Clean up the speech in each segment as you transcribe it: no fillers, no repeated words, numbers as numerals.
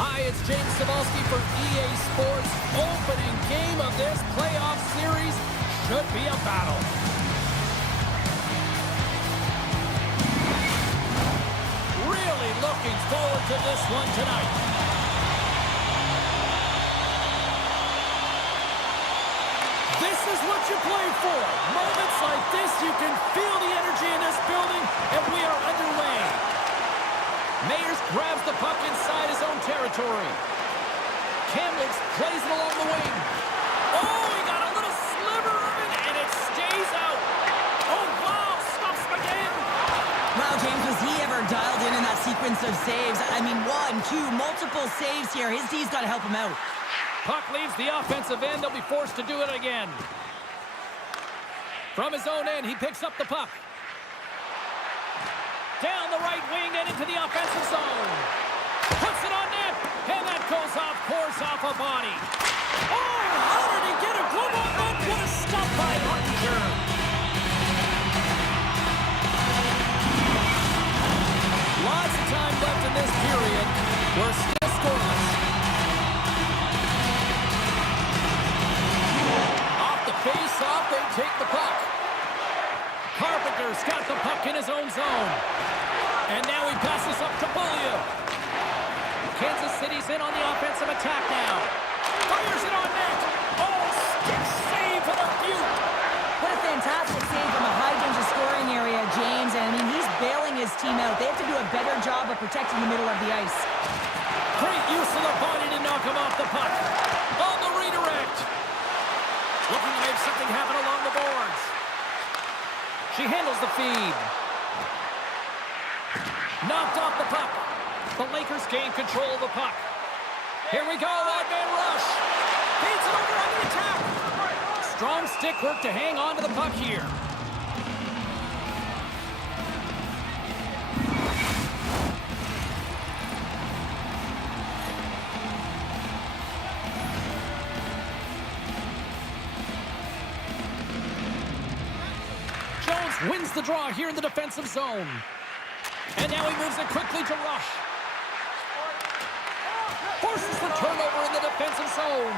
Hi, it's James Cebulski for EA Sports. Opening game of this playoff series should be a battle. Really looking forward to this one tonight. This is what you play for. Moments like this, you can feel the energy in this building, and we are underway. Mayers grabs the puck inside his own territory. Kamloops plays it along the wing. Oh, he got a little sliver of it, and it stays out. Oh, wow, stops him again. Wow, James, was he ever dialed in that sequence of saves? I mean, one, two, multiple saves here. His D's got to help him out. Puck leaves the offensive end. They'll be forced to do it again. From his own end, he picks up the puck. Down the right wing and into the offensive zone. Puts it on net, and that goes off course off a body. Oh, how did he get a glove on that? What a stop by Hartinger. Lots of time left in this period. We're still scoreless. Off the face-off, they take the puck. Carpenter's got the puck in his own zone. And now he passes up to Beaulieu. Kansas City's in on the offensive attack now. Fires it on net. Oh, stick save for the Butte. What a fantastic save from a high-danger scoring area, James. And, I mean, he's bailing his team out. They have to do a better job of protecting the middle of the ice. Great use of the body to knock him off the puck. On the redirect. Looking to make something happen along the boards. She handles the feed. Knocked off the puck. The Lakers gain control of the puck. Here we go, odd-man rush. Feeds it over on the attack. Strong stick work to hang on to the puck here. Jones wins the draw here in the defensive zone. And now he moves it quickly to Rush. Forces the turnover in the defensive zone.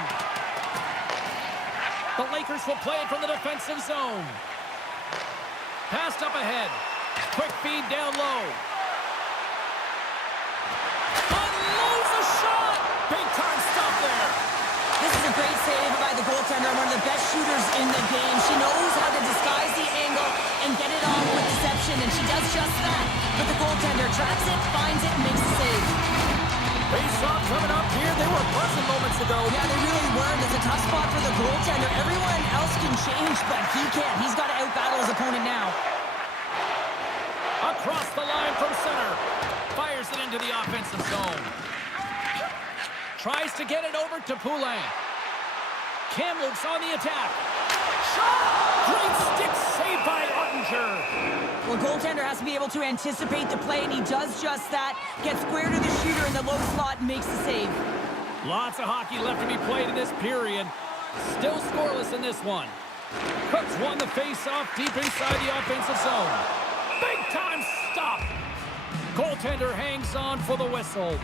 The Lakers will play it from the defensive zone. Passed up ahead. Quick feed down low. Unloads a shot. Big time stop there. This is a great save by the goaltender, one of the best shooters in the game. She knows how to disguise the angle and get it off with deception, and she does just that. But the goaltender tracks it, finds it, and makes the save. Face-off coming up here. They were buzzing moments ago. Yeah, they really were. It's a tough spot for the goaltender. Everyone else can change, but he can't. He's got to out-battle his opponent now. Across the line from center. Fires it into the offensive zone. Tries to get it over to Poulin. Kamloops on the attack. Shot! Great stick save by Artinger. Well, goaltender has to be able to anticipate the play, and he does just that. Gets square to the shooter in the low slot and makes the save. Lots of hockey left to be played in this period. Still scoreless in this one. Cooks won the face-off deep inside the offensive zone. Big-time stop. Goaltender hangs on for the whistle.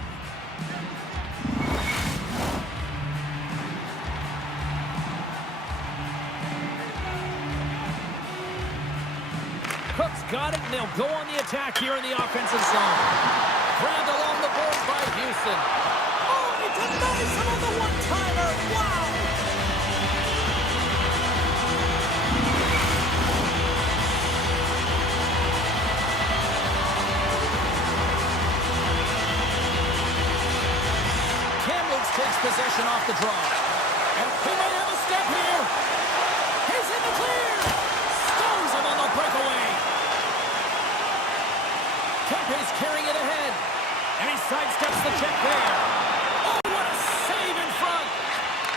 Cook's got it, and they'll go on the attack here in the offensive zone. Grabbed along the boards by Houston. Oh, he denies him on the one-timer. Wow! Kamloops takes possession off the draw. And he may have a step here. He's in the clear. Stones him on the breakaway. Kempe's carrying it ahead. And he sidesteps the check there. Oh, what a save in front.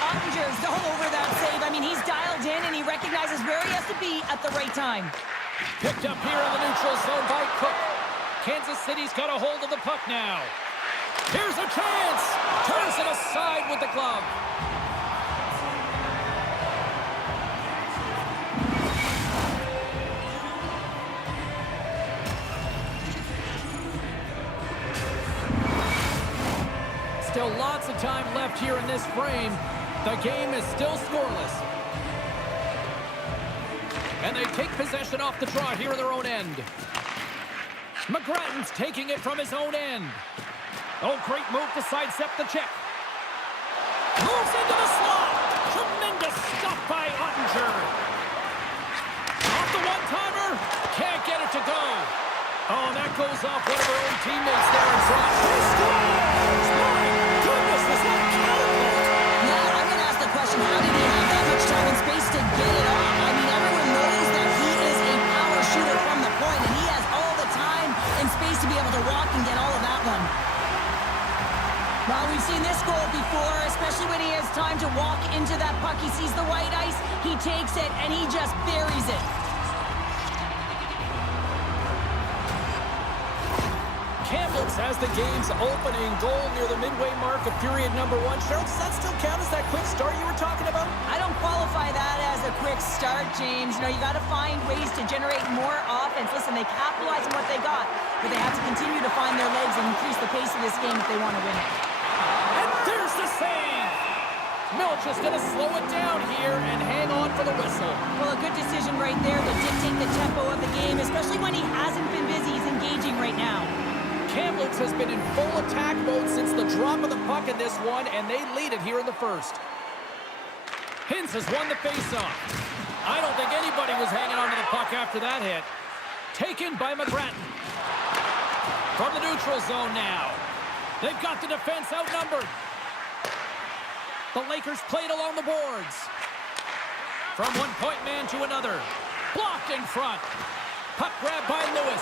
Ottinger's all over that save. I mean, he's dialed in, and he recognizes where he has to be at the right time. Picked up here in the neutral zone by Cook. Kansas City's got a hold of the puck now. Here's a chance. Turns it aside with the glove. Still lots of time left here in this frame. The game is still scoreless. And they take possession off the draw here in their own end. McGrattan's taking it from his own end. Oh, great move to sidestep the check. Moves into the slot. Tremendous stop by Ottinger. Off the one-timer. Can't get it to go. Oh, and that goes off one of her own teammates there in front. He scores! My goodness, was that catapult? Yeah, I'm going to ask the question, how did he have that much time and space to get it off? I mean, everyone knows that he is a power shooter from the point, and he has all the time and space to be able to walk and get all of that one. Well, we've seen this goal before, especially when he has time to walk into that puck. He sees the white ice, he takes it, and he just buries it. Kamloops has the game's opening goal near the midway mark of period number 1. Cheryl, does that still count as that quick start you were talking about? I don't qualify that as a quick start, James. You know, you got to find ways to generate more offense. Listen, they capitalize on what they got, but they have to continue to find their legs and increase the pace of this game if they want to win it. And there's the save! Milch is going to slow it down here and hang on for the whistle. Well, a good decision right there to dictate the tempo of the game, especially when he hasn't been busy. He's engaging right now. Kamloops has been in full attack mode since the drop of the puck in this one, and they lead it here in the first. Hintz has won the faceoff. I don't think anybody was hanging on to the puck after that hit. Taken by McGrattan. From the neutral zone now. They've got the defense outnumbered. The Lakers played along the boards. From one-point man to another. Blocked in front. Puck grab by Lewis.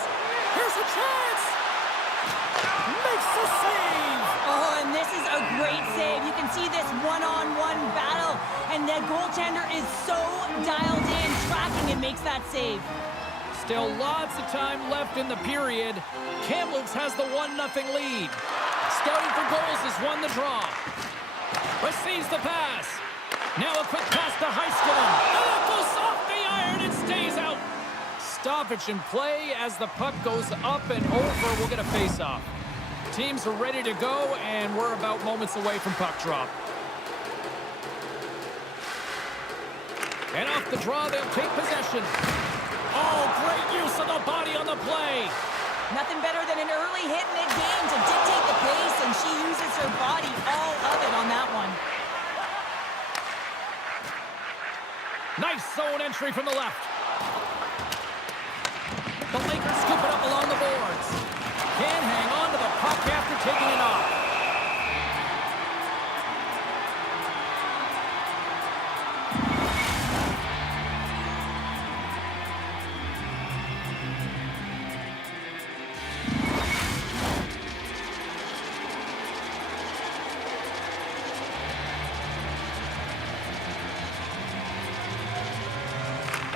Here's a chance! Makes the save! Oh, and this is a great save. You can see this one-on-one battle, and the goaltender is so dialed in, tracking and makes that save. Still lots of time left in the period. Kamloops has the 1-0 lead. Scouting for goals has won the draw. Receives the pass. Now a quick pass to Heiskanen. And it goes off the iron and stays out. Stoppage in play as the puck goes up and over. We'll get a face-off. Teams are ready to go, and we're about moments away from puck drop. And off the draw, they'll take possession. Oh, great use of the body on the play. Nothing better than an early hit in a game to dictate the pace, and she uses her body, all of it on that one. Nice zone entry from the left. The Lakers scoop it up along the boards. Can't hang on to the puck after taking it off.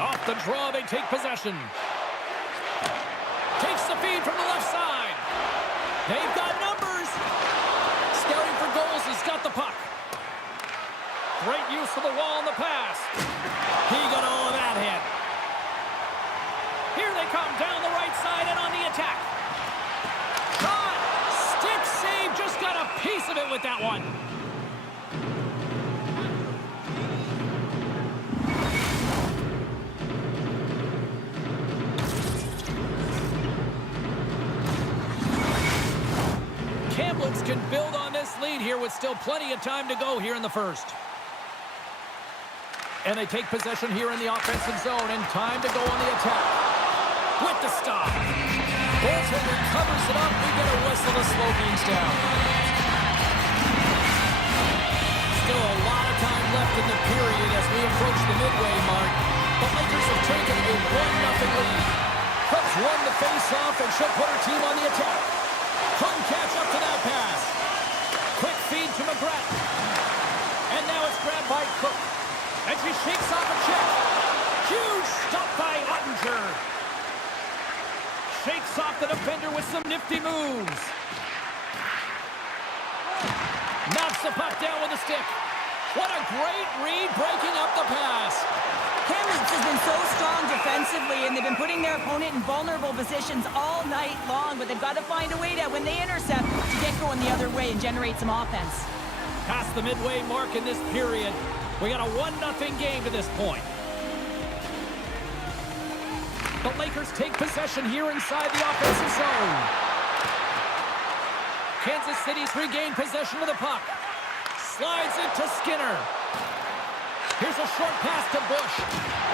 Off the draw, they take possession. Takes the feed from the left side. They've got numbers. Scouting for goals, he's got the puck. Great use of the wall on the pass. He got all of that hit. Here they come down the right side and on the attack. Shot! Stick save, just got a piece of it with that one. Kamloops can build on this lead here with still plenty of time to go here in the first. And they take possession here in the offensive zone, and time to go on the attack. With the stop. Goaltender covers it up. We get a whistle to slow things down. Still a lot of time left in the period as we approach the midway mark. The Lakers have taken a 1-0 lead. Cubs won the face-off and should put her team on the attack. Couldn't catch up to that pass. Quick feed to McGrattan. And now it's grabbed by Cook. And she shakes off a check. Huge stop by Ottinger. Shakes off the defender with some nifty moves. Knocks the puck down with a stick. What a great read breaking up the pass. Kamloops has been so strong defensively, and they've been putting their opponent in vulnerable positions all night long, but they've got to find a way to, when they intercept, to get going the other way and generate some offense. Past the midway mark in this period, we got a 1-0 game to this point. The Lakers take possession here inside the offensive zone. Kansas City's regained possession of the puck. Slides it to Skinner. Here's a short pass to Bush.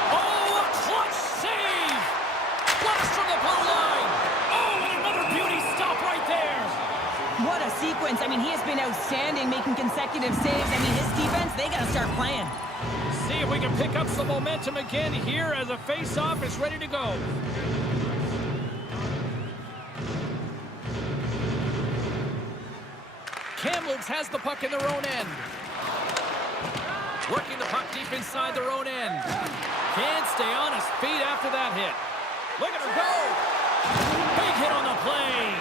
Oh, a clutch save! Flush from the blue line. Oh, and another beauty stop right there. What a sequence. I mean, he has been outstanding, making consecutive saves. I mean, his defense, they got to start playing. See if we can pick up some momentum again here as a face-off is ready to go. Kamloops has the puck in their own end. Working the puck deep inside their own end. Can't stay on his feet after that hit. Look at her go! Big hit on the play.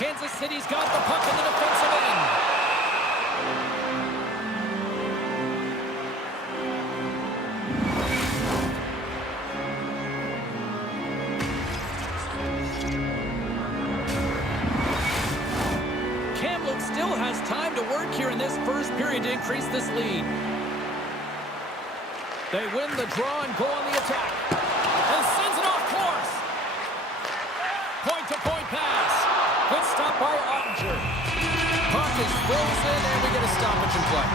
Kansas City's got the puck in the defensive end. Kamloops still has time to work here in this first period to increase this lead. They win the draw and go on the attack. And sends it off course. Point-to-point pass. Good stop by Ottinger. Puck is frozen, and we get a stoppage in play.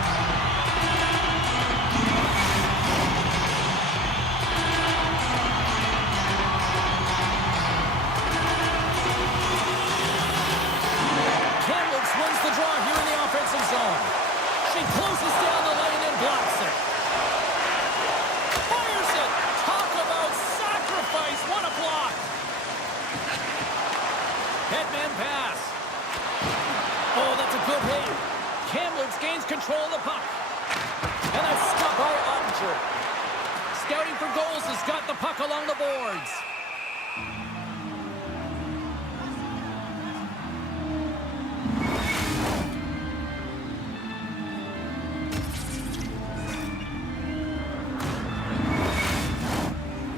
Kamloops wins the draw here in the offensive zone. She closes down the lane and blocks it. Fires it. Talk about sacrifice. What a block. Headman pass. Oh, that's a good hit. Kamloops gains control of the puck. And that's stopped by Ottinger. Scouting for goals has got the puck along the boards.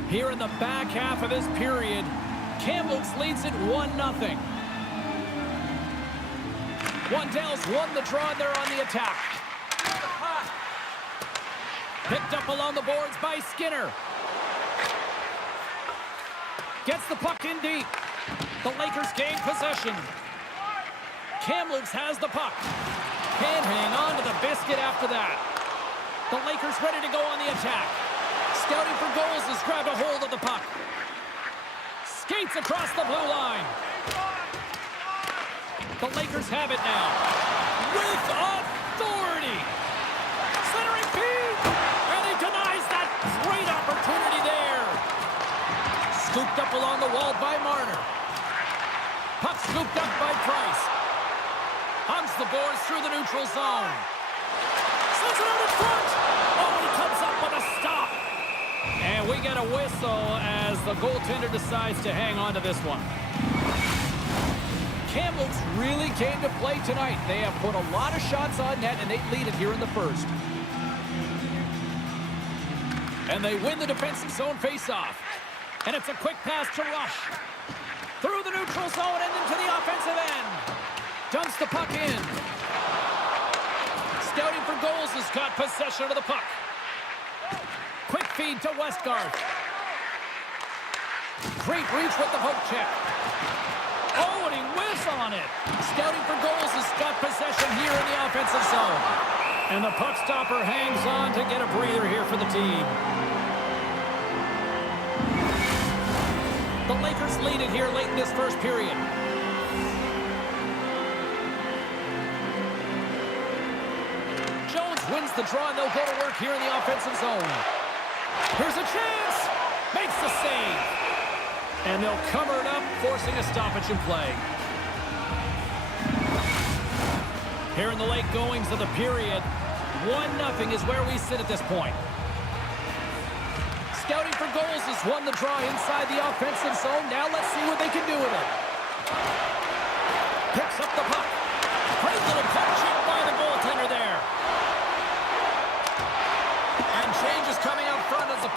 Here in the back half of this period, Kamloops leads it 1-0. Wandell's won the draw, and they're on the attack. Picked up along the boards by Skinner. Gets the puck in deep. The Lakers gain possession. Kamloops has the puck. Can't hang on to the biscuit after that. The Lakers ready to go on the attack. Scouting for goals has grabbed a hold of the puck. Skates across the blue line. The Lakers have it now. With authority. Centering feed. And he denies that great opportunity there. Scooped up along the wall by Marner. Puck scooped up by Price. Humps the boards through the neutral zone. Sends it out in front. Oh, he comes up with a stop. And we get a whistle as the goaltender decides to hang on to this one. Kamloops really came to play tonight. They have put a lot of shots on net, and they lead it here in the first. And they win the defensive zone faceoff. And it's a quick pass to Rush. Through the neutral zone and into the offensive end. Dumps the puck in. Scouting for goals has got possession of the puck. Quick feed to Westgarth. Great reach with the poke check. Oh, and he whiffs on it. Scouting for goals has got possession here in the offensive zone. And the puck stopper hangs on to get a breather here for the team. The Lakers lead it here late in this first period. Jones wins the draw, and they'll go to work here in the offensive zone. Here's a chance. Makes the save. And they'll cover it up, forcing a stoppage in play. Here in the late goings of the period, 1-0 is where we sit at this point. Scouting for goals has won the draw inside the offensive zone. Now let's see what they can do with it. Picks up the puck. Great little puck check by the goaltender there. And change is coming out front as the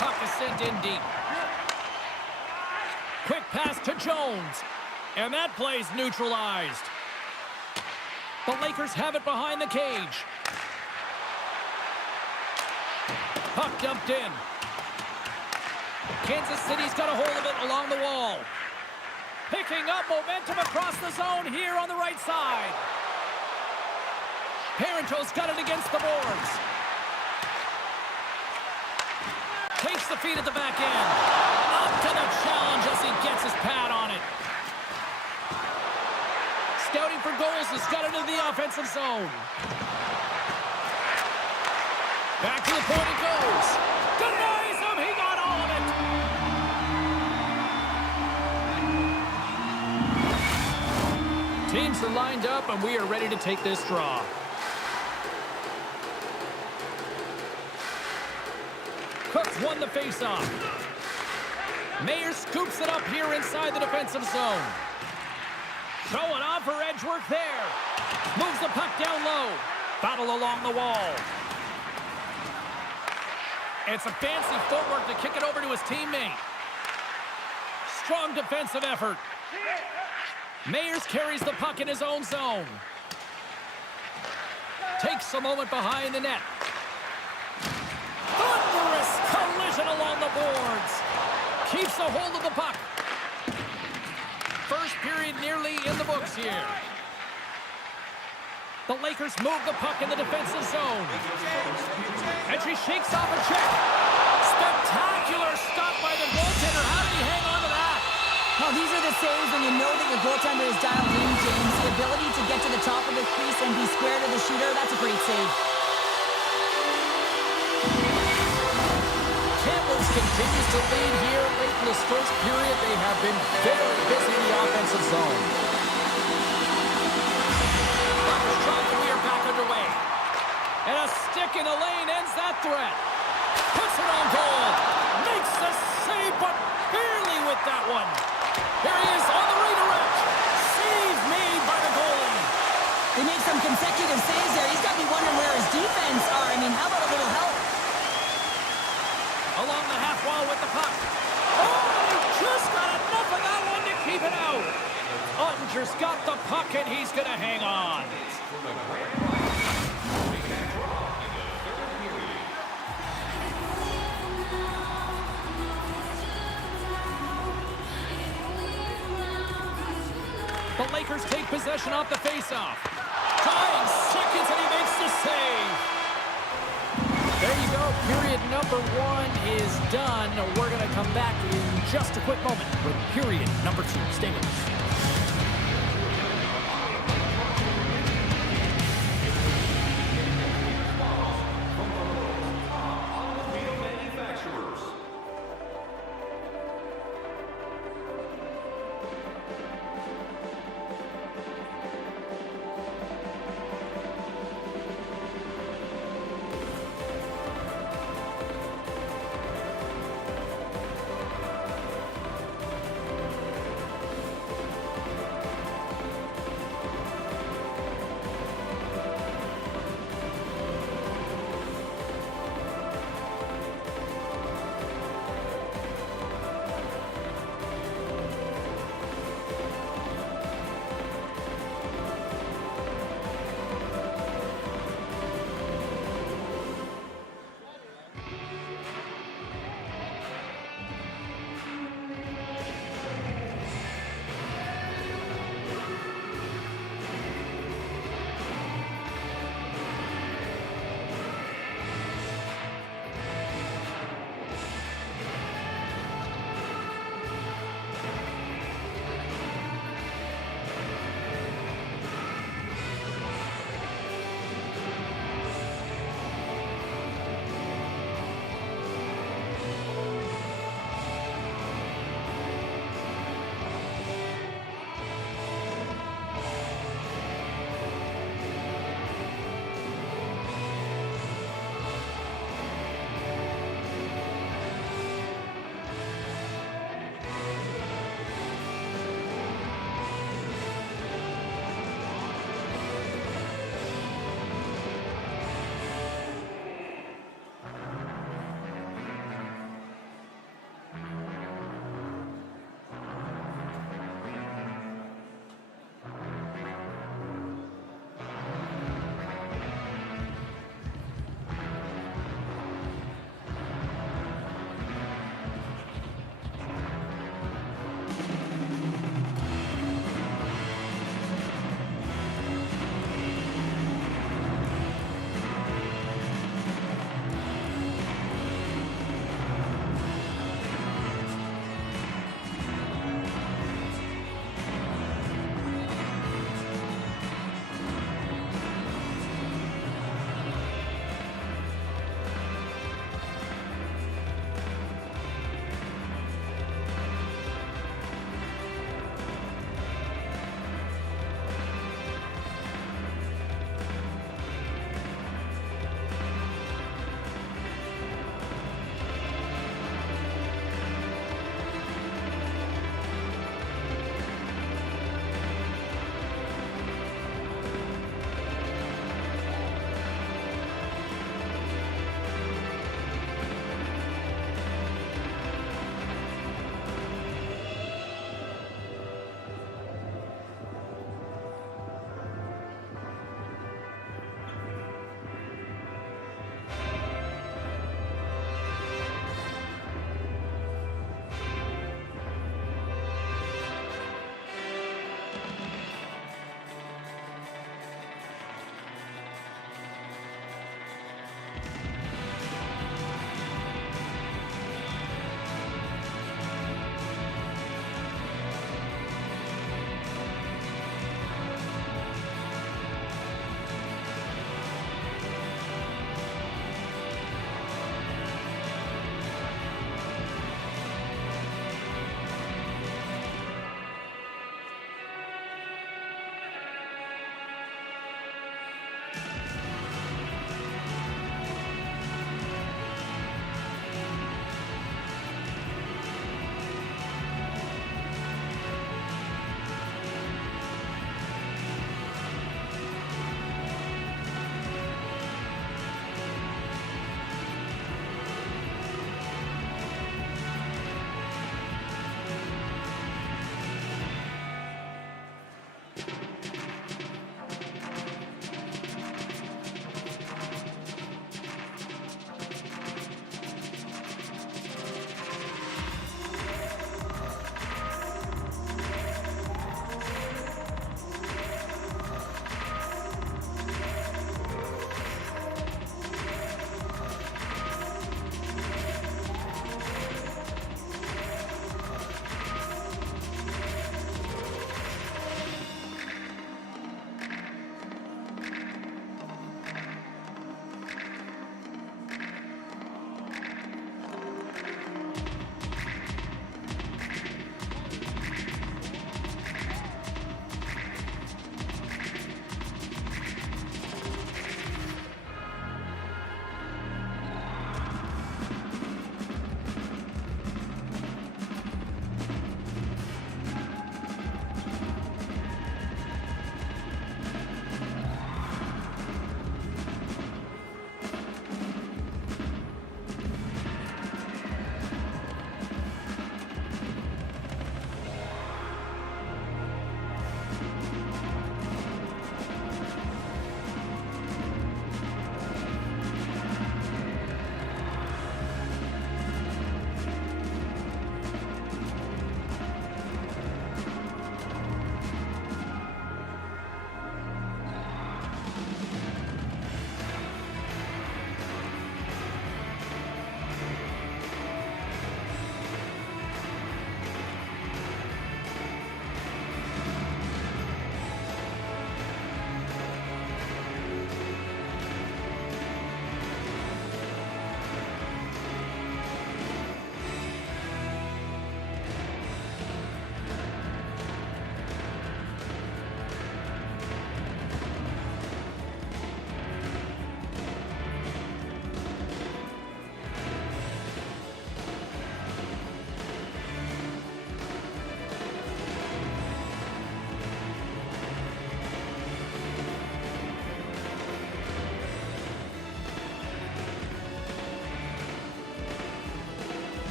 And that play's neutralized. The Lakers have it behind the cage. Puck dumped in. Kansas City's got a hold of it along the wall. Picking up momentum across the zone here on the right side. Parenteau's got it against the boards. Takes the feed at the back end. Up to the challenge as he gets his pad on it. Scouting for goals has got into the offensive zone. Back to the point it goes. Denies him. He got all of it. Teams are lined up, and we are ready to take this draw. Cook's won the faceoff. Mayer scoops it up here inside the defensive zone. Showing off her edge work there. Moves the puck down low. Battle along the wall. It's a fancy footwork to kick it over to his teammate. Strong defensive effort. Mayers carries the puck in his own zone. Takes a moment behind the net. Thunderous collision along the boards. Keeps a hold of the puck. First period nearly in the books here. The Lakers move the puck in the defensive zone. And she shakes off a check. Spectacular stop by the goaltender. How did he hang on to that? Well, these are the saves when you know that your goaltender is dialed in, James. The ability to get to the top of the crease and be square to the shooter, that's a great save. Campbell's continues to lead here late in this first period. They have been very busy in the offensive zone. We are back underway. And a stick in the lane ends that threat. Puts it on goal. Makes the save, but barely with that one. Here he is on the redirect. Save made by the goalie. They make some consecutive saves there. He's got me wondering where his defense are. I mean, how about a little help? Along the half wall with the puck. Oh, he just got enough of that one to keep it out. Ottinger's got the puck, and he's going to hang on. The Lakers take possession off the faceoff. Tying seconds, and he makes the save. There you go. Period number 1 is done. We're going to come back in just a quick moment with period number 2. Stay with us.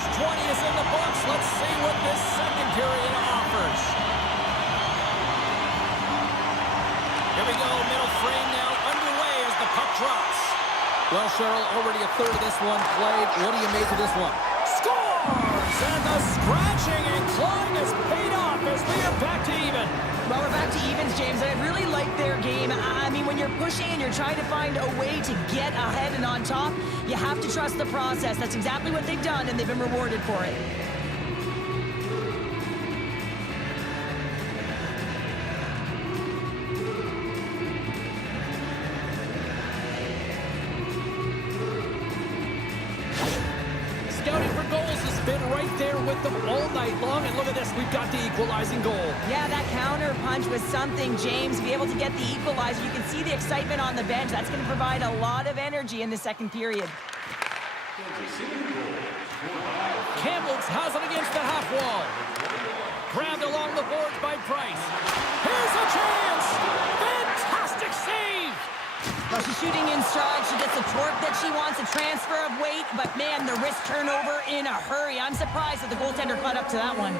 First 20 is in the books. Let's see what this second period offers. Here we go, middle frame now underway as the puck drops. Well, Cheryl, already a third of this one played. What do you make of this one? Scores! And the scratching and clawing is paid off as we are back to even. Well, we're back to evens, James, and I really like their game. I mean, when you're pushing and you're trying to find a way to get ahead and on top, you have to trust the process. That's exactly what they've done, and they've been rewarded for it. Scouting for goals has been right there with them all night long, and look at this, we've got the equalizing goal. Yeah, that counter punch was something, James. To be able to get the equalizer, you can see the excitement on the bench. That's going to provide a lot of energy in the second period. Kamloops has it against the half wall. Grabbed along the boards by Price. Here's a chance! Fantastic save! Well, she's shooting in stride. She gets the torque that she wants, a transfer of weight, but man, the wrist turnover in a hurry. I'm surprised that the goaltender caught up to that one.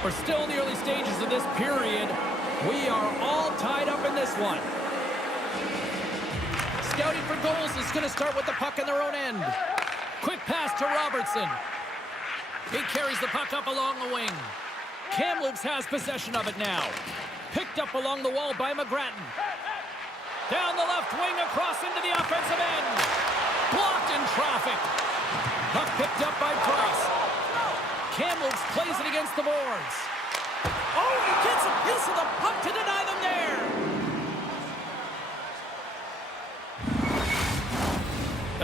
We're still in the early stages of this period. We are all tied up in this one. Scouting for goals is going to start with the puck in their own end. Quick pass to Robertson. He carries the puck up along the wing. Kamloops has possession of it now. Picked up along the wall by McGrattan. Down the left wing across into the offensive end. Blocked in traffic. Puck picked up by Price. Kamloops plays it against the boards. Oh, he gets a piece of the puck to deny them there.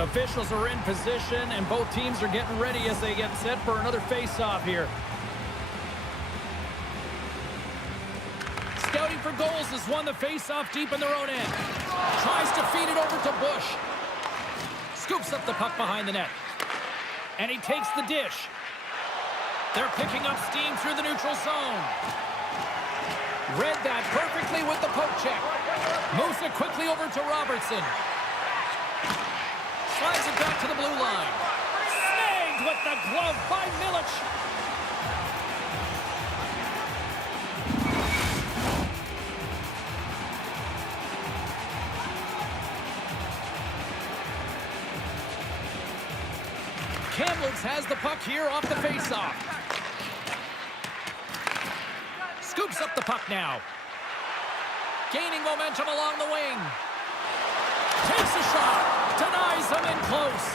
Officials are in position, and both teams are getting ready as they get set for another face-off here. Scouting for goals has won the face-off deep in their own end. Tries to feed it over to Bush. Scoops up the puck behind the net. And he takes the dish. They're picking up steam through the neutral zone. Read that perfectly with the poke check. Moves it quickly over to Robertson. Slides it back to the blue line. Snagged with the glove by Milic. Kamloops has the puck here off the faceoff. Scoops up the puck now. Gaining momentum along the wing. Takes a shot. Denies him in close.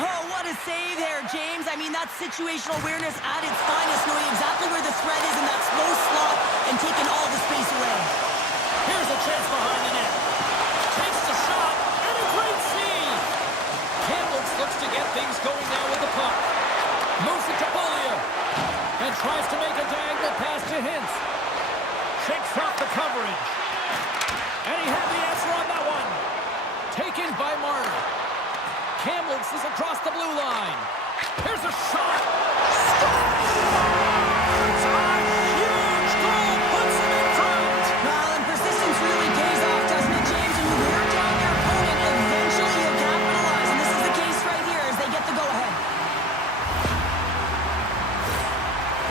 Oh, what a save there, James. I mean, that's situational awareness at its finest, knowing exactly where the threat is in that slow slot and taking all the space away. Here's a chance behind the net. Takes the shot, and a great save. Kamloops looks to get things going now with the puck. Moves it to Bollia. And tries to make a diagonal pass to Hintz. Shakes off the coverage. And he had the answer on that one. Taken by Martin. Kamloops is across the blue line. Here's a shot. Scores! A huge goal puts him in front. Well, and persistence really pays off, doesn't it, James? And you wear down your opponent, eventually you'll capitalize. And this is the case right here as they get the go-ahead.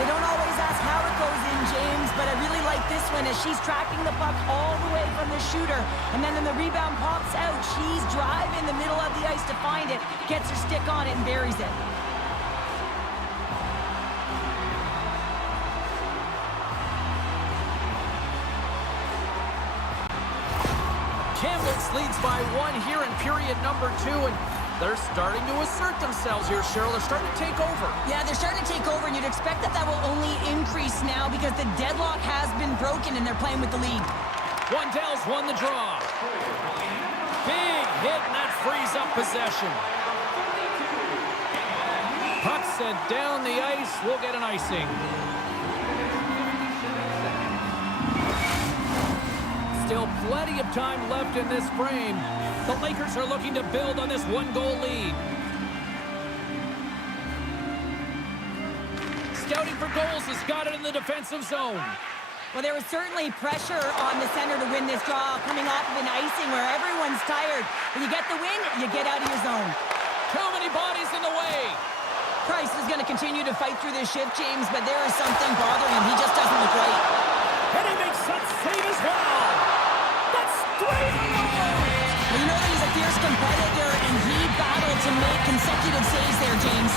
They don't always ask how it goes in, James, but I really like this one as she's tracking the puck all the way from the shooter. And then when the rebound pops out, she's driving the middle of the ice to find it, gets her stick on it, and buries it. Kamloops leads by one here in period number 2, and they're starting to assert themselves here, Cheryl. They're starting to take over. Yeah, they're starting to take over, and you'd expect that that will only increase now because the deadlock has been broken, and they're playing with the lead. Wandell's won the draw. Big hit, and that frees up possession. Puck set down the ice. We'll get an icing. Still plenty of time left in this frame. The Lakers are looking to build on this one-goal lead. Scouting for goals has got it in the defensive zone. Well, there was certainly pressure on the center to win this draw, coming off of an icing where everyone's tired. When you get the win, you get out of your zone. Too many bodies in the way. Price is going to continue to fight through this shift, James, but there is something bothering him. He just doesn't look right. And he makes that save as well. That's 3 in a row. Well, you know that he's a fierce competitor, and he battled to make consecutive saves there, James.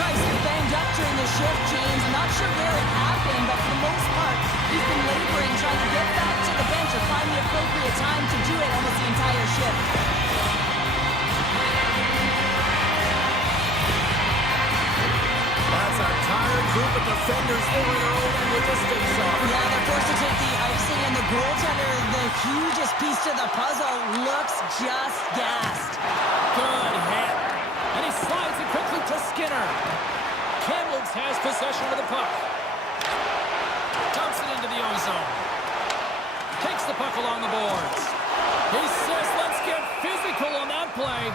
Price is banged up during the shift, James. I'm not sure where it happened, but for the most part, he's been laboring, trying to get back to the bench or find the appropriate time to do it almost the entire shift. That's a tired group of defenders over their own end with this face-off. Yeah, they're forced to take the icing, and the goaltender, the hugest piece to the puzzle, looks just gassed. Good hit. And he slides it quickly to Skinner. Kamloops has possession of the puck. Dumps it into the ozone. Takes the puck along the boards. He says, let's get physical on that play.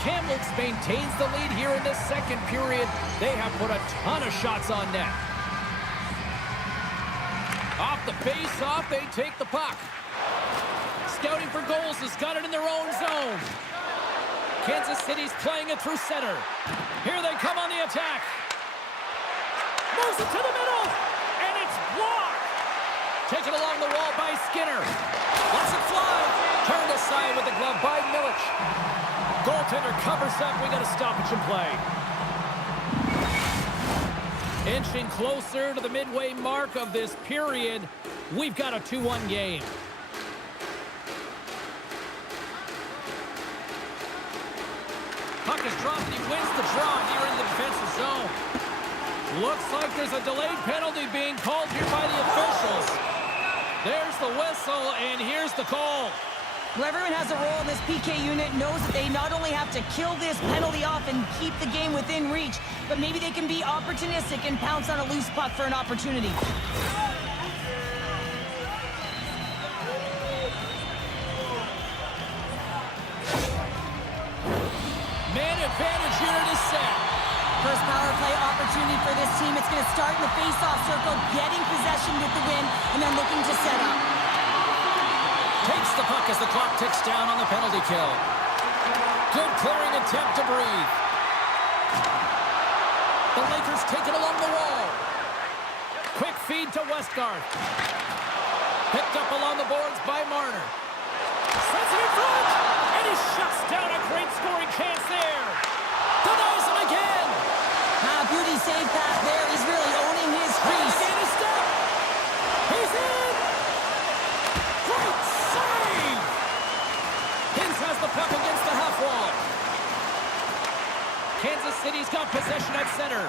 Kamloops maintains the lead here in this second period. They have put a ton of shots on net. Off the face-off, they take the puck. Scouting for goals has got it in their own zone. Kansas City's playing it through center. Here they come on the attack. Moves it to the middle, and it's blocked. Taken along the wall by Skinner. Lets it fly. Turned aside with the glove by Milic. Goaltender covers up. We got a stoppage in play. Inching closer to the midway mark of this period. We've got a 2-1 game. Puck is dropped and he wins the draw here in the defensive zone. Looks like there's a delayed penalty being called here by the officials. There's the whistle, and here's the call. Well, everyone has a role in this PK unit, knows that they not only have to kill this penalty off and keep the game within reach, but maybe they can be opportunistic and pounce on a loose puck for an opportunity. Man advantage unit is set. First power play opportunity for this team. It's going to start in the face-off circle, getting possession with the win, and then looking to set up. Takes the puck as the clock ticks down on the penalty kill. Good clearing attempt to breathe. The Lakers take it along the wall. Quick feed to Westgarth. Picked up along the boards by Marner. Sends it in front, and he shuts down a great scoring chance there. Denies him again. Beauty save pass there. He's really owning his crease. Again his step. He's in. Great save. Hins has the puck against the half wall. Kansas City's got possession at center.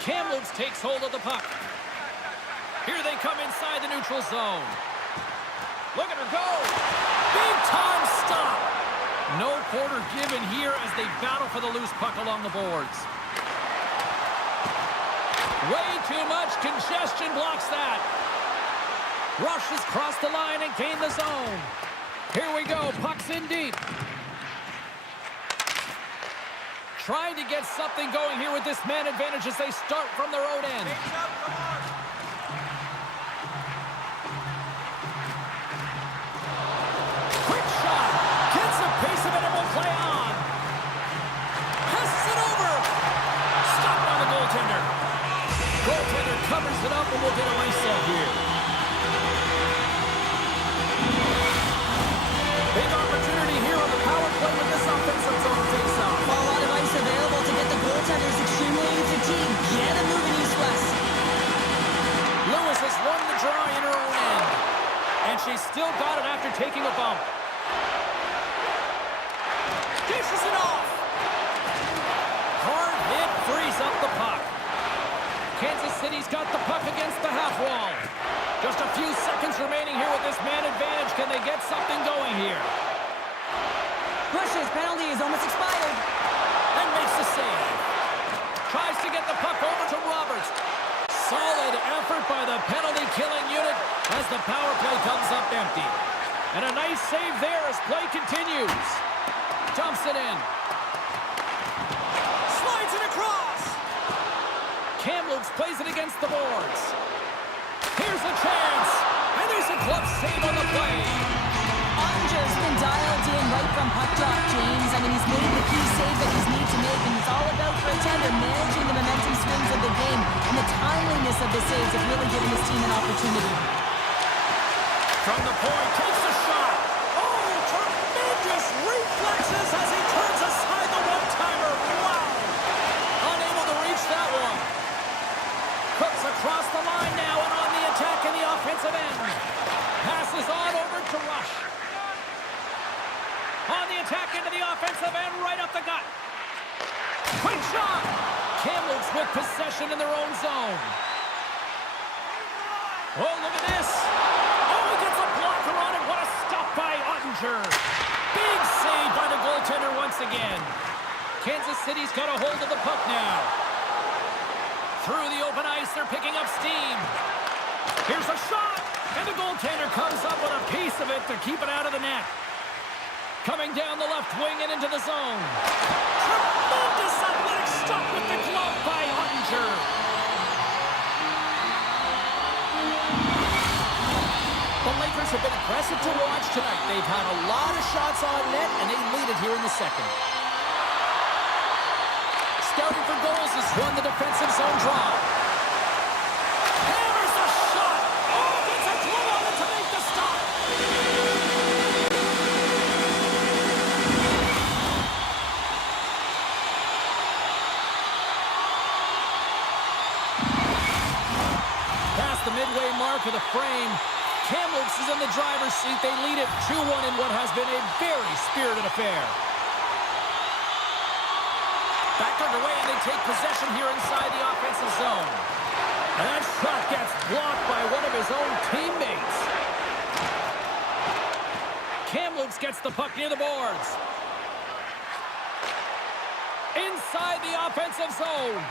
Kamloops takes hold of the puck. Here they come inside the neutral zone. Look at her go. Big time stop. No quarter given here as they battle for the loose puck along the boards. Way too much congestion blocks that. Rushes across the line and gain the zone. Here we go. Puck's in deep. Trying to get something going here with this man advantage as they start from their own end. Quick shot. Gets a piece of it and will play on. Passes it over. Stopped by the goaltender. Goaltender covers it up and we'll get a reset here. Big opportunity here on the power play with this offensive zone face-off. A lot of ice available to get the goaltenders extremely fatigued. Get them moving east-west. Lewis has won the draw in her own end. And she's still got it after taking a bump. Dishes it off. Hard hit frees up the puck. Kansas City's got the puck against the half wall. Just a few seconds remaining here with this man advantage. Can they get something going here? Bush's penalty is almost expired. And makes the save. Tries to get the puck over to Roberts. Solid effort by the penalty-killing unit as the power play comes up empty. And a nice save there as play continues. Dumps it in. Slides it across. Kamloops plays it against the boards. Here's a chance. And there's a glove save on the play. Ottinger's been dialed in right from puck drop, James. I mean, he's made the key save that he's need to make, and it's all about for a tender managing the momentum swings of the game, and the timeliness of the saves have really given his team an opportunity. From the point, takes a shot. Oh, tremendous reflexes as he turns aside the one-timer. Wow. Unable to reach that one. Cooks across the line now and on the attack in the offensive end. Passes on over to Rush. On the attack into the offensive end, right up the gut. Quick shot. Kamloops with possession in their own zone. Oh, look at this. Oh, he gets a blocker on it. What a stop by Ottinger. Big save by the goaltender once again. Kansas City's got a hold of the puck now. Through the open ice, they're picking up steam. Here's a shot. And the goaltender comes up with a piece of it to keep it out of the net. Coming down the left wing and into the zone. Tremendous athletic stop with the glove by Ottinger. The Lakers have been impressive to watch tonight. They've had a lot of shots on net, and they lead it here in the second. Scouting for goals has won the defensive zone draw. Hammers the shot. Oh, gets a glove on it to make the stop. Past the midway mark of the frame, Kamloops is in the driver's seat. They lead it 2-1 in what has been a very spirited affair. Back underway, and they take possession here inside the offensive zone. And that shot gets blocked by one of his own teammates. Kamloops gets the puck near the boards. Inside the offensive zone.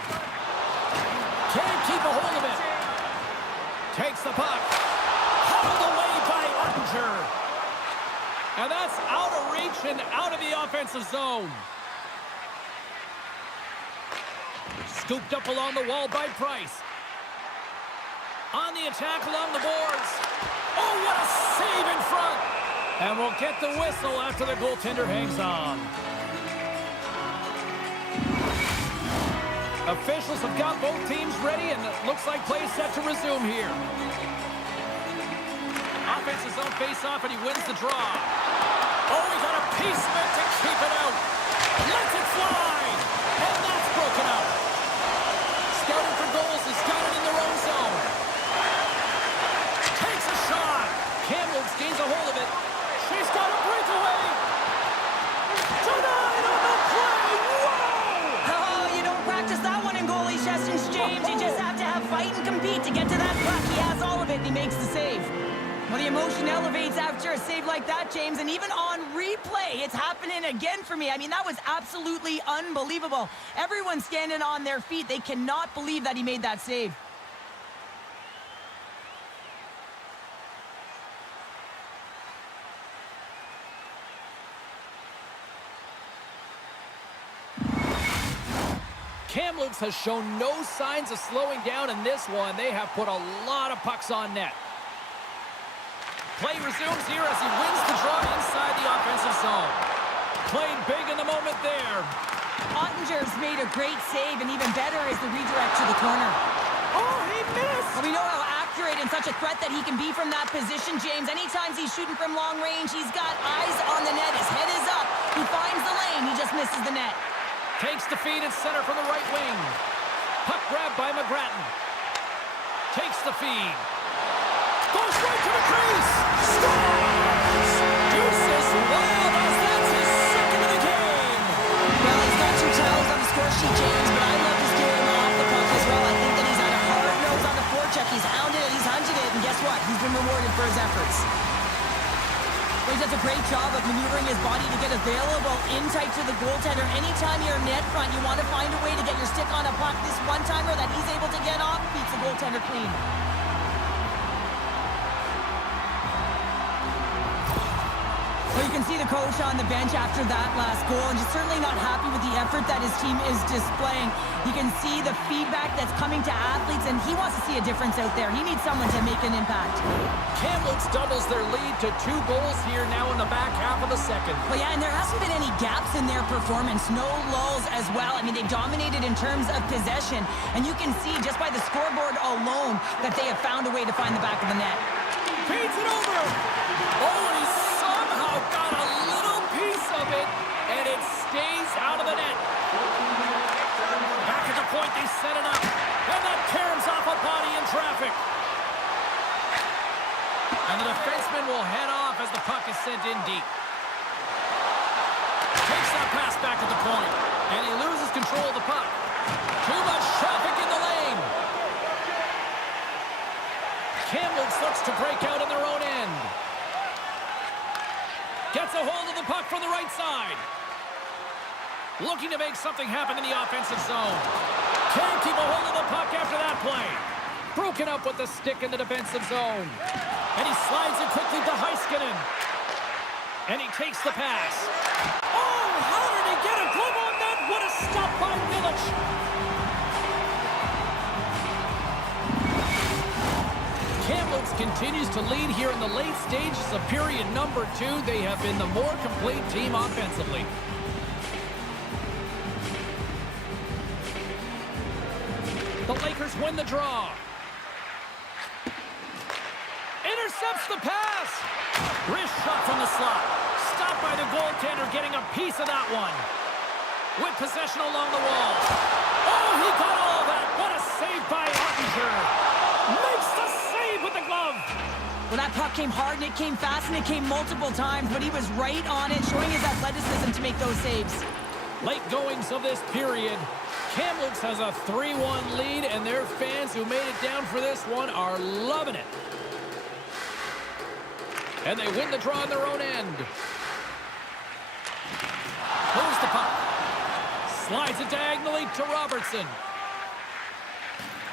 Can't keep a hold of it. Takes the puck. Hauled away by Ottinger. And that's out of reach and out of the offensive zone. Scooped up along the wall by Price. On the attack along the boards. Oh, what a save in front. And we'll get the whistle after the goaltender hangs on. Officials have got both teams ready, and it looks like play is set to resume here. Offensive zone face-off, and he wins the draw. Oh, he got a piece of it to keep it out. Lets it fly. And that's broken out. Scouting for goals has got it in their own zone. Takes a shot. Kamloops gains a hold of it. She's got a breakaway. Denied on the play. Whoa! Oh, you don't practice that one in goalie sessions, James. You just have to have fight and compete to get to that puck. He has all of it, and he makes the save. Well, the emotion elevates after a save like that, James, and even on replay, it's happening again for me. I mean, that was absolutely unbelievable. Everyone's standing on their feet. They cannot believe that he made that save. Kamloops has shown no signs of slowing down in this one. They have put a lot of pucks on net. Play resumes here as he wins the draw inside the offensive zone. Played big in the moment there. Ottinger's made a great save, and even better is the redirect to the corner. Oh, he missed! Well, we know how accurate and such a threat that he can be from that position, James. Anytime he's shooting from long range, he's got eyes on the net. His head is up. He finds the lane. He just misses the net. Takes the feed at center from the right wing. Puck grab by McGrattan. Takes the feed. Goes right to the crease. Scores! Deuces wild as that's his second of the game. Well, he's got 2 towels on the score sheet, James, but I love his game off the puck as well. I think that he's had a hard nose on the forecheck. He's hounded it, he's hunted it, and guess what? He's been rewarded for his efforts. He does a great job of maneuvering his body to get available in tight to the goaltender. Anytime you're net front, you want to find a way to get your stick on a puck. This one-timer that he's able to get off beats the goaltender clean. Well, you can see the coach on the bench after that last goal, and just certainly not happy with the effort that his team is displaying. You can see the feedback that's coming to athletes, and he wants to see a difference out there. He needs someone to make an impact. Kamloops doubles their lead to 2 goals here now in the back half of the second. Well, yeah, and there hasn't been any gaps in their performance. No lulls as well. I mean, they dominated in terms of possession, and you can see just by the scoreboard alone that they have found a way to find the back of the net. Feeds it over. Oh, and he somehow got a little piece of it, and it stays out of the net. Back at the point, they set it up, and that caroms off a body in traffic. And the defenseman will head off as the puck is sent in deep. Takes that pass back at the point, and he loses control of the puck. Too much traffic in the lane. Kamloops looks to break out in their own end. Gets a hold of the puck from the right side. Looking to make something happen in the offensive zone. Can't keep a hold of the puck after that play. Broken up with the stick in the defensive zone. And he slides it quickly to Heiskanen. And he takes the pass. Oh, how did he get a glove on that? What a stop by Village. Kamloops continues to lead here in the late stages of period number 2. They have been the more complete team offensively. The Lakers win the draw. Intercepts the pass. Wrist shot from the slot. Stopped by the goaltender, getting a piece of that one. With possession along the wall. Oh, he got all that. What a save by Ottinger. Makes the save with the glove. Well, that puck came hard, and it came fast, and it came multiple times, but he was right on it, showing his athleticism to make those saves. Late goings of this period. Kamloops has a 3-1 lead, and their fans who made it down for this one are loving it. And they win the draw in their own end. Moves the puck. Slides it diagonally to Robertson.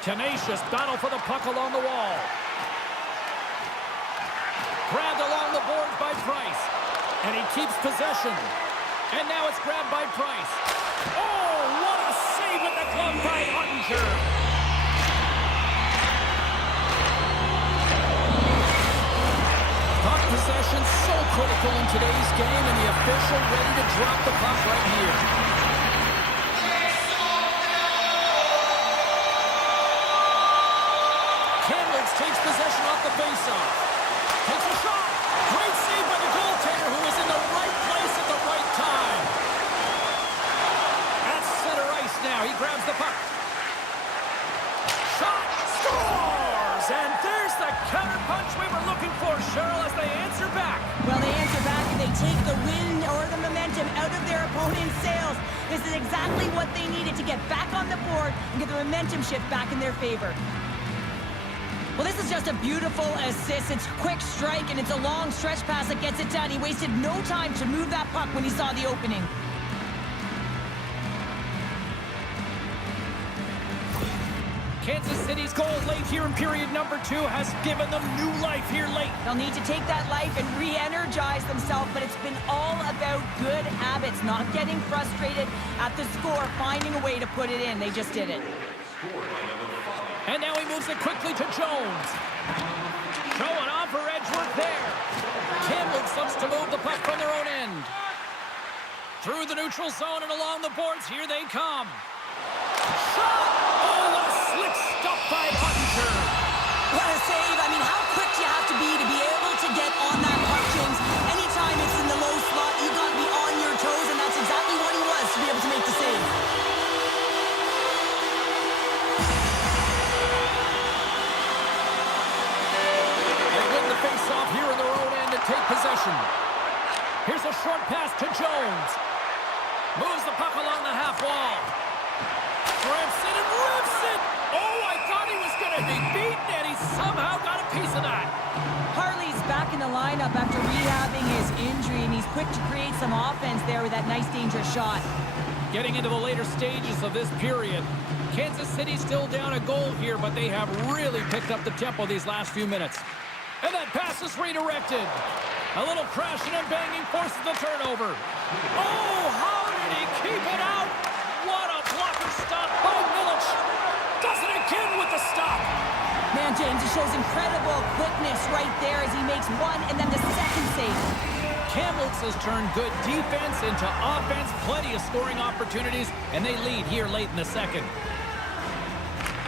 Tenacious battle for the puck along the wall. Grabbed along the boards by Price. And he keeps possession. And now it's grabbed by Price. Oh, what a save with the glove by Ottinger. Puck possession so critical in today's game, and the official ready to drop the puck right here. Kamloops takes possession off the faceoff. Takes a shot. Great save by the goaltender, who was in the right place at the right time. At center ice now, he grabs the puck. Shot. Scores! And there's the counter punch we were looking for, Cheryl, as they answer back. Well, they answer back, and they take the wind or the momentum out of their opponent's sails. This is exactly what they needed to get back on the board and get the momentum shift back in their favor. Well, this is just a beautiful assist. It's a quick strike, and it's a long stretch pass that gets it done. He wasted no time to move that puck when he saw the opening. Kansas City's goal late here in period number 2 has given them new life here late. They'll need to take that life and re-energize themselves, but it's been all about good habits, not getting frustrated at the score, finding a way to put it in. They just did it. And now he moves it quickly to Jones. Showing off for Edgeworth there. Kamloops looks to move the puck from their own end. Through the neutral zone and along the boards, here they come. Shot! Oh, what a slick stop by Ottinger. What a save. I mean, how quick do you have to be able to get on that puck, James? Anytime it's in the low slot, you got to be on your toes, and that's exactly what he was to be able to make the save. They win the face-off here in their own end and take possession. Here's a short pass to Jones. Moves the puck along the half wall. Grips it and rips it! Oh, I thought he was going to be beaten, and he somehow got a piece of that. Harley's back in the lineup after rehabbing his injury, and he's quick to create some offense there with that nice dangerous shot. Getting into the later stages of this period, Kansas City still down a goal here, but they have really picked up the tempo these last few minutes. And that pass is redirected. A little crashing and banging forces the turnover. Oh, how did he keep it out? What a blocker stop by Milic. Does it again with the stop. Man, James, he shows incredible quickness right there as he makes one and then the second save. Kamloops has turned good defense into offense, plenty of scoring opportunities, and they lead here late in the second.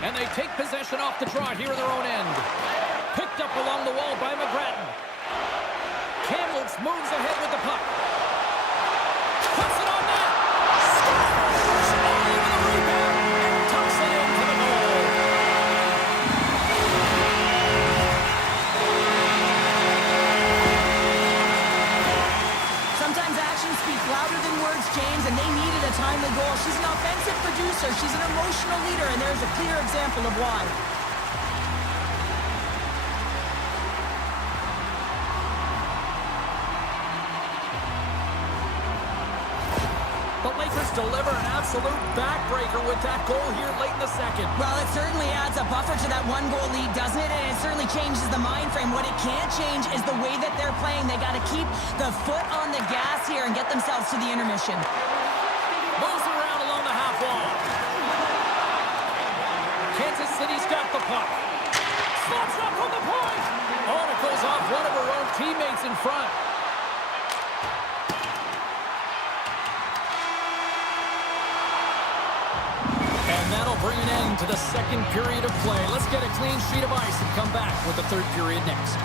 And they take possession off the draw here at their own end. Picked up along the wall by McGrattan. Kamloops moves ahead with the puck. Puts it on net. Scores all over the rebound and tucks it into the goal. Sometimes actions speak louder than words, James, and they needed a timely goal. She's an offensive producer. She's an emotional leader, and there's a clear example of why. The Lakers deliver an absolute backbreaker with that goal here late in the second. Well, it certainly adds a buffer to that one-goal lead, doesn't it? And it certainly changes the mind frame. What it can't change is the way that they're playing. They got to keep the foot on the gas here and get themselves to the intermission. Moves around along the half wall. Kansas City's got the puck. Slops up from the point. Oh, and it goes off one of her own teammates in front. And that'll bring an end to the second period of play. Let's get a clean sheet of ice and come back with the third period next.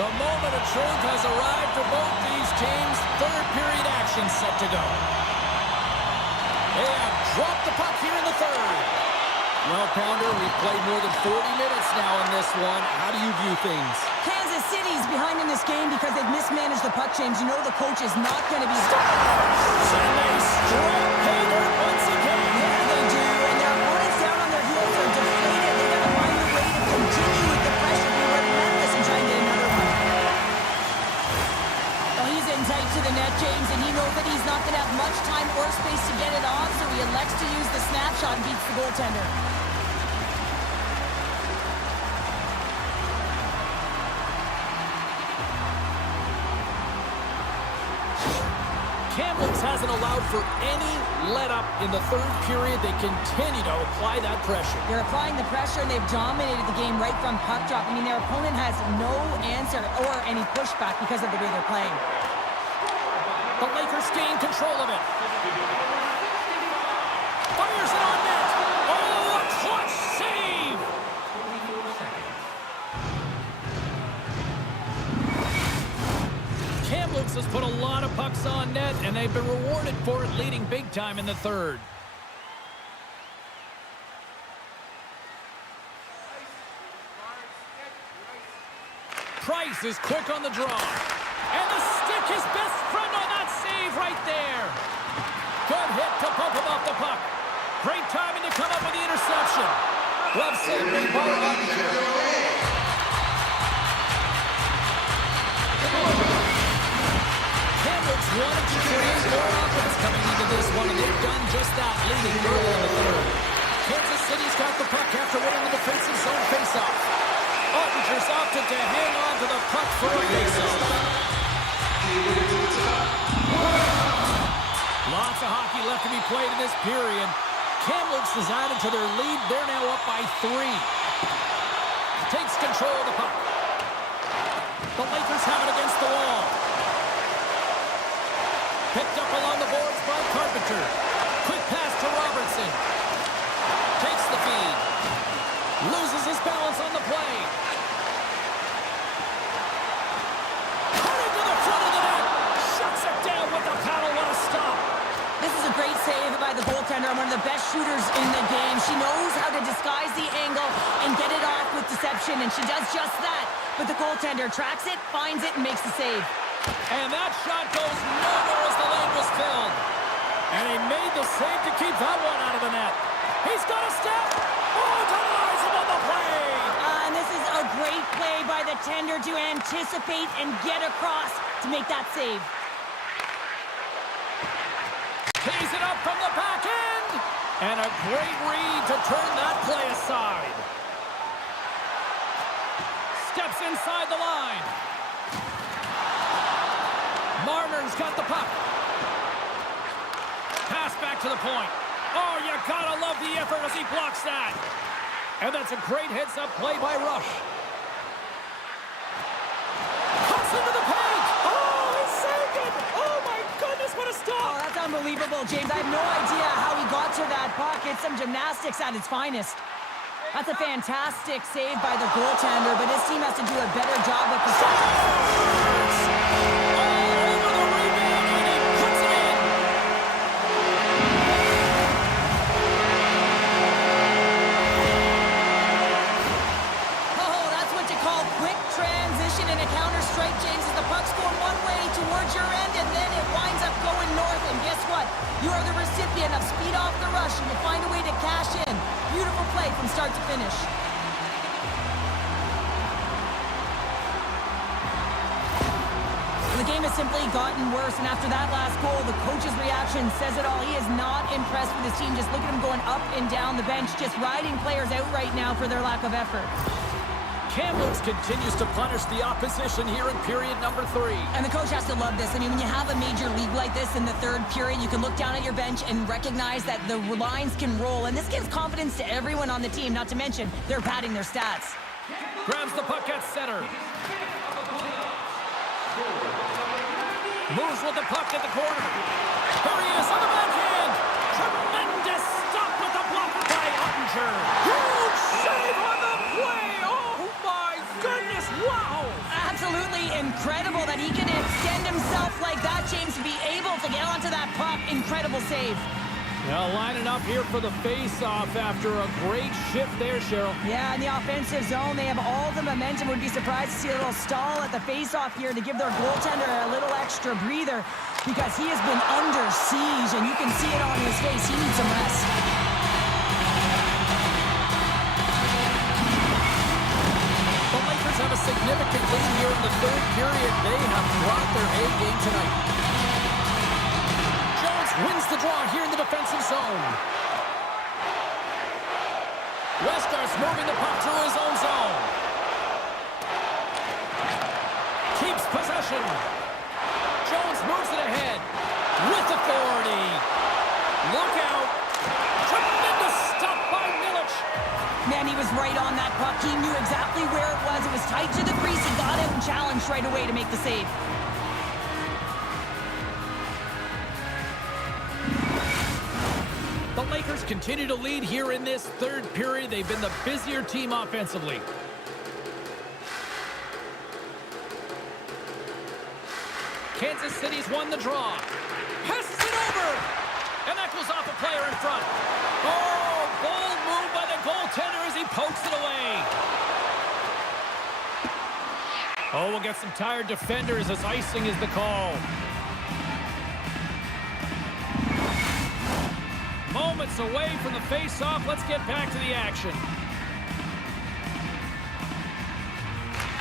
The moment of truth has arrived for both these teams. Third period action set to go. They have dropped the puck here in the third. Well, Pounder, we've played more than 40 minutes now in this one. How do you view things? Kansas City's behind in this game because they've mismanaged the puck, James. You know the coach is not going to be... And they strike Hayward once again. Yeah, they do. And their opponents down on their heels are deflated. They got to find a way to continue with the pressure, be relentless, and try and get another one. Well, he's in tight to the net, James, and he knows that he's not going to have much time or space to get it off, so he elects to use the snapshot and beats the goaltender. Kamloops hasn't allowed for any let-up in the third period. They continue to apply that pressure. They're applying the pressure, and they've dominated the game right from puck drop. I mean, their opponent has no answer or any pushback because of the way they're playing. The Lakers gain control of it. Fires it on net. puck's on net, and they've been rewarded for it, leading big time in the third. Price is quick on the draw. And the stick, his best friend on that save right there. Good hit to bump him off the puck. Great timing to come up with the interception. Glove save made by RD3. Wanted to create more offense coming into this one, and they've done just that, leading early in the third. Kansas City's got the puck after winning the defensive zone faceoff. Ottinger's opted to hang on to the puck for a faceoff. Lots of hockey left to be played in this period. Kamloops has added to their lead. They're now up by 3. Takes control of the puck. The Lakers have it against the wall. Picked up along the boards by Carpenter. Quick pass to Robertson. Takes the feed. Loses his balance on the play. Cutting to the front of the net. Shuts it down with the paddle. What a stop. This is a great save by the goaltender, one of the best shooters in the game. She knows how to disguise the angle and get it off with deception, and she does just that. But the goaltender tracks it, finds it, and makes the save. And that shot goes nowhere as the lane was filled. And he made the save to keep that one out of the net. He's got a step. Oh, denies him on the play. And this is a great play by the tender to anticipate and get across to make that save. Tees it up from the back end. And a great read to turn that play aside. Steps inside the line. Marner's got the puck. Pass back to the point. Oh, you gotta love the effort as he blocks that. And that's a great heads-up play by Rush. Cuts into the paint. Oh, he saved it. Oh, my goodness, what a Oh, stop. that's unbelievable, James. I have no idea how he got to that puck. It's some gymnastics at its finest. That's a fantastic save by the goaltender, but his team has to do a better job of protecting. You are the recipient of speed off the rush, and you find a way to cash in. Beautiful play from start to finish. The game has simply gotten worse, and after that last goal, the coach's reaction says it all. He is not impressed with his team. Just look at him going up and down the bench, just riding players out right now for their lack of effort. Kamloops continues to punish the opposition here in period number 3. And the coach has to love this. I mean, when you have a major league like this in the third period, you can look down at your bench and recognize that the lines can roll. And this gives confidence to everyone on the team, not to mention they're padding their stats. Grabs the puck at center. Moves with the puck at the corner. Here he is on the backhand. Tremendous stop with the block by Ottinger. Huge save on the play. Oh, my goodness. Wow. Absolutely incredible that he can extend himself like that, James, to be able to get onto that puck. Incredible save. Now lining up here for the face-off after a great shift there, Cheryl. Yeah, in the offensive zone, they have all the momentum. Would be surprised to see a little stall at the face-off here to give their goaltender a little extra breather because he has been under siege, and you can see it on his face. He needs some rest. The Lakers have a significant lead here in the third period. They have brought their A game tonight. Wins the draw here in the defensive zone. Westar's moving the puck through his own zone. Keeps possession. Jones moves it ahead with authority. Look out. Tremendous stop by Milic. Man, he was right on that puck. He knew exactly where it was. It was tight to the crease. He got out and challenged right away to make the save. The Lakers continue to lead here in this third period. They've been the busier team offensively. Kansas Kansas City's won the draw. Passes it over. And that goes off a player in front. Oh, bold move by the goaltender as he pokes it away. Oh, we'll get some tired defenders as icing is the call. Moments away from the face-off. Let's get back to the action.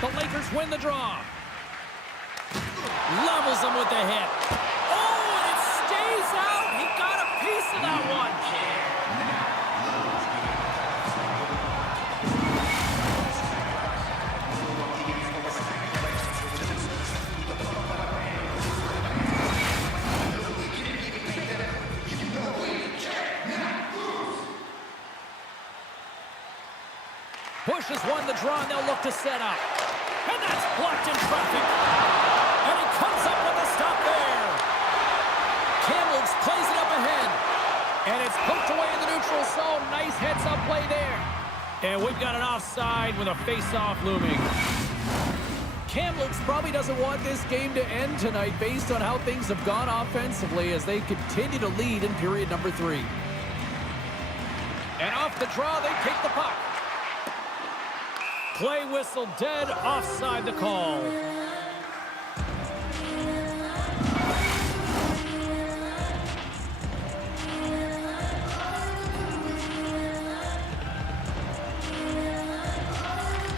The Lakers win the draw. Levels them with the hit. Oh, and it stays out. He got a piece of that one. Bush has won the draw, and they'll look to set up. And that's blocked in traffic. And he comes up with a stop there. Kamloops plays it up ahead. And it's poked away in the neutral zone. Nice heads-up play there. And we've got an offside with a face-off looming. Kamloops probably doesn't want this game to end tonight based on how things have gone offensively as they continue to lead in period number 3. And off the draw, they take the puck. Play whistle dead, offside the call.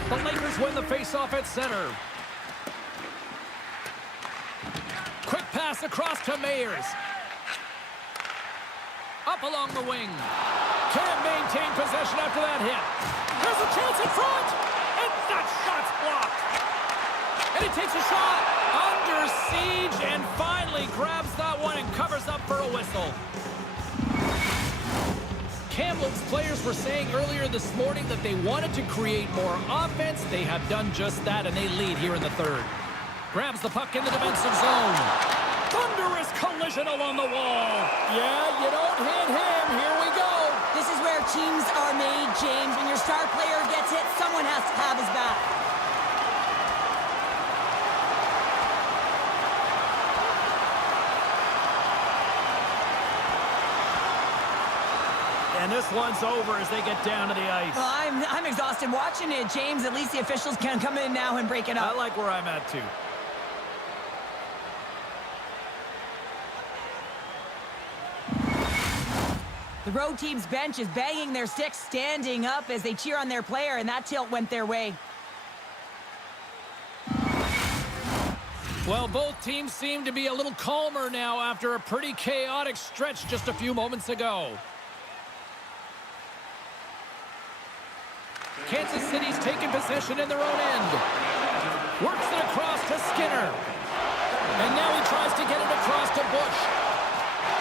The Lakers win the faceoff at center. Quick pass across to Mayers. Up along the wing. Can't maintain possession after that hit. There's a chance in front. That shot's blocked. And he takes a shot. Under siege and finally grabs that one and covers up for a whistle. Kamloops players were saying earlier this morning that they wanted to create more offense. They have done just that, and they lead here in the third. Grabs the puck in the defensive zone. Thunderous collision along the wall. Yeah, you don't hit him. Here we go. This is where teams are made, James. When your star player gets hit, someone has to have his back. And this one's over as they get down to the ice. Well, I'm exhausted watching it, James. At least the officials can come in now and break it up. I like where I'm at, too. The road team's bench is banging their sticks, standing up as they cheer on their player, and that tilt went their way. Well, both teams seem to be a little calmer now after a pretty chaotic stretch just a few moments ago. Kansas City's taking possession in their own end. Works it across to Skinner. And now he tries to get it across to Bush.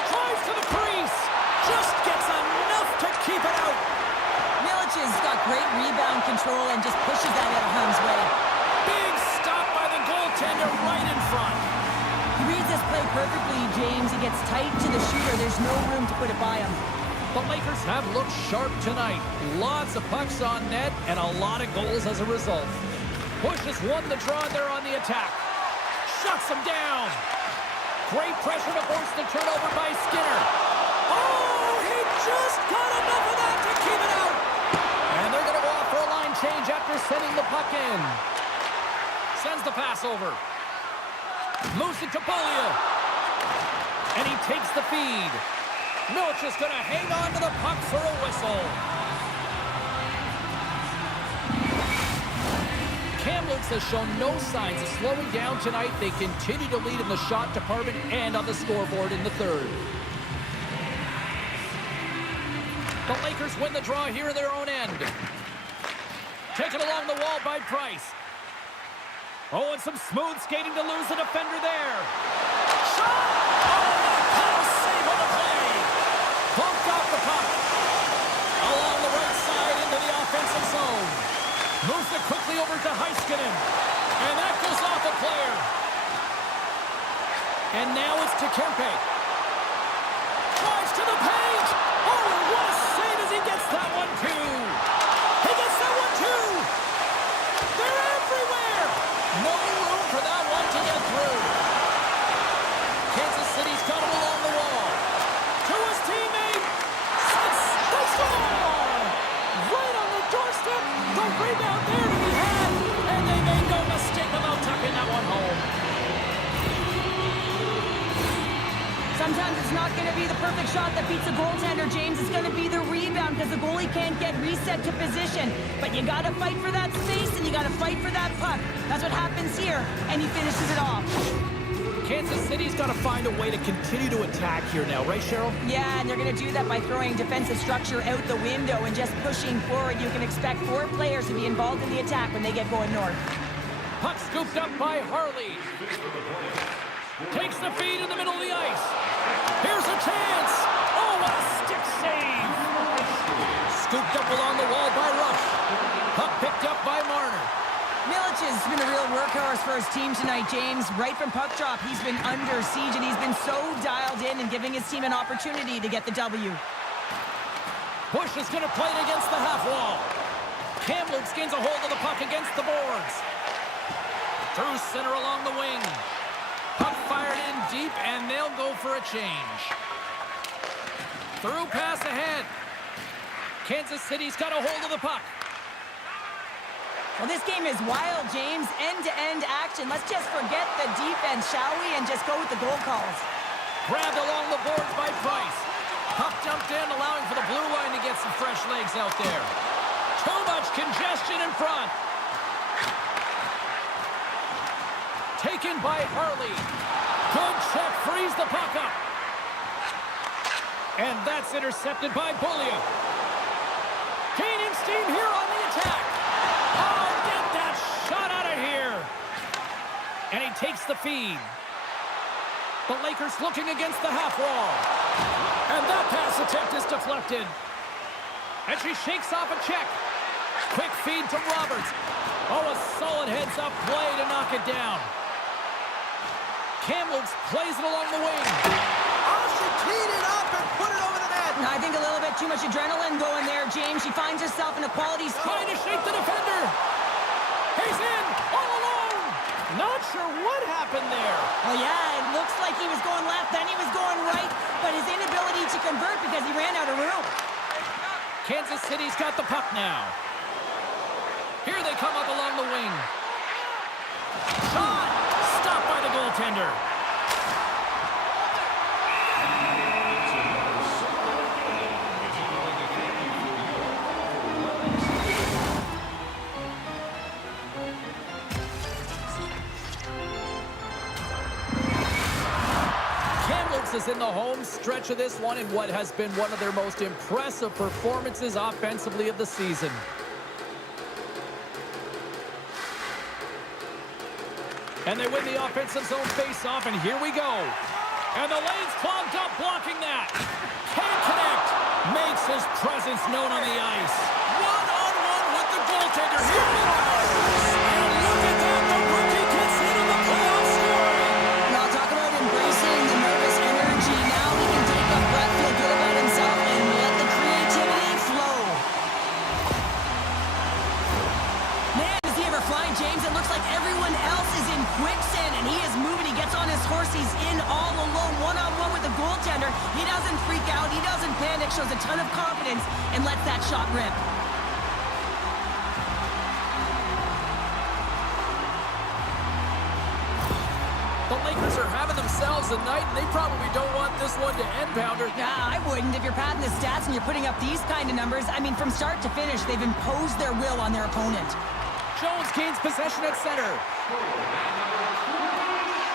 Drives to the crease. Just gets enough to keep it out. Milic has got great rebound control and just pushes that out of harm's way. Big stop by the goaltender right in front. He reads this play perfectly, James. He gets tight to the shooter. There's no room to put it by him. The Lakers have looked sharp tonight. Lots of pucks on net and a lot of goals as a result. Bush has won the draw and they're on the attack. Shuts him down. Great pressure to force the turnover by Skinner. Oh, he just got enough of that to keep it out. And they're going to go off for a line change after sending the puck in. Sends the pass over. Moves it to Bolia. And he takes the feed. Milic is going to hang on to the puck for a whistle. Kamloops has shown no signs of slowing down tonight. They continue to lead in the shot department and on the scoreboard in the third. The Lakers win the draw here in their own end. Taken along the wall by Price. Oh, and some smooth skating to lose the defender there. Shot! Oh, power save on the play. Bumped off the puck. Along the right side into the offensive zone. Moves it quickly over to Heiskanen. And that goes off a player. And now it's to Kempe. Drives to the paint. Oh, what a save as he gets that one too. He gets that one too. They're everywhere. No room for that one to get through. Sometimes it's not going to be the perfect shot that beats a goaltender, James. It's going to be the rebound because the goalie can't get reset to position. But you got to fight for that space and you got to fight for that puck. That's what happens here, and he finishes it off. Kansas City's got to find a way to continue to attack here now, right, Cheryl? Yeah, and they're going to do that by throwing defensive structure out the window and just pushing forward. You can expect 4 players to be involved in the attack when they get going north. Puck scooped up by Harley. Takes the feed in the middle of the ice. Here's a chance. Oh, what a stick save. Scooped up along the wall by Rush. Puck picked up by Marner. Milic has been a real workhorse for his team tonight, James. Right from puck drop, he's been under siege, and he's been so dialed in and giving his team an opportunity to get the W. Bush is going to play it against the half wall. Kamloops gains a hold of the puck against the boards. Through center along the wing. Puck fired in deep, and they'll go for a change. Through pass ahead. Kansas City's got a hold of the puck. Well, this game is wild, James. End-to-end action. Let's just forget the defense, shall we, and just go with the goal calls. Grabbed along the boards by Price. Puck dumped in, allowing for the blue line to get some fresh legs out there. Too much congestion in front. Taken by Harley. Good check, frees the puck up. And that's intercepted by Bullia. Gaining steam here on the attack. Oh, get that shot out of here. And he takes the feed. The Lakers looking against the half wall. And that pass attempt is deflected. And she shakes off a check. Quick feed to Roberts. Oh, a solid heads-up play to knock it down. Kamloops plays it along the wing. Oh, she teed it up and put it over the net. I think a little bit too much adrenaline going there, James. She finds herself in a quality Trying to shake the defender. He's in, all alone. Not sure what happened there. Well, yeah, it looks like he was going left, then he was going right, but his inability to convert because he ran out of room. Kansas City's got the puck now. Here they come up along the wing. Shot! Stopped by the goaltender. Kamloops is in the home stretch of this one in what has been one of their most impressive performances offensively of the season. And they win the offensive zone face-off, and here we go. And the lane's clogged up, blocking that. Can't connect. Makes his presence known on the ice. One-on-one with the goaltender. Here we go. And look at that. The rookie gets into the playoff scoring. Now talk about embracing the nervous energy. Now he can take a breath, feel good about himself, and let the creativity flow. Man, is he ever flying, James? It looks like everyone else is in quicksand, and he is moving. He gets on his horse. He's in all alone, one-on-one with the goaltender. He doesn't freak out. He doesn't panic. Shows a ton of confidence and lets that shot rip. The Lakers are having themselves a night, and they probably don't want this one to end, Pounder. Nah, I wouldn't. If you're padding the stats and you're putting up these kind of numbers, I mean, from start to finish, they've imposed their will on their opponent. Jones gains possession at center.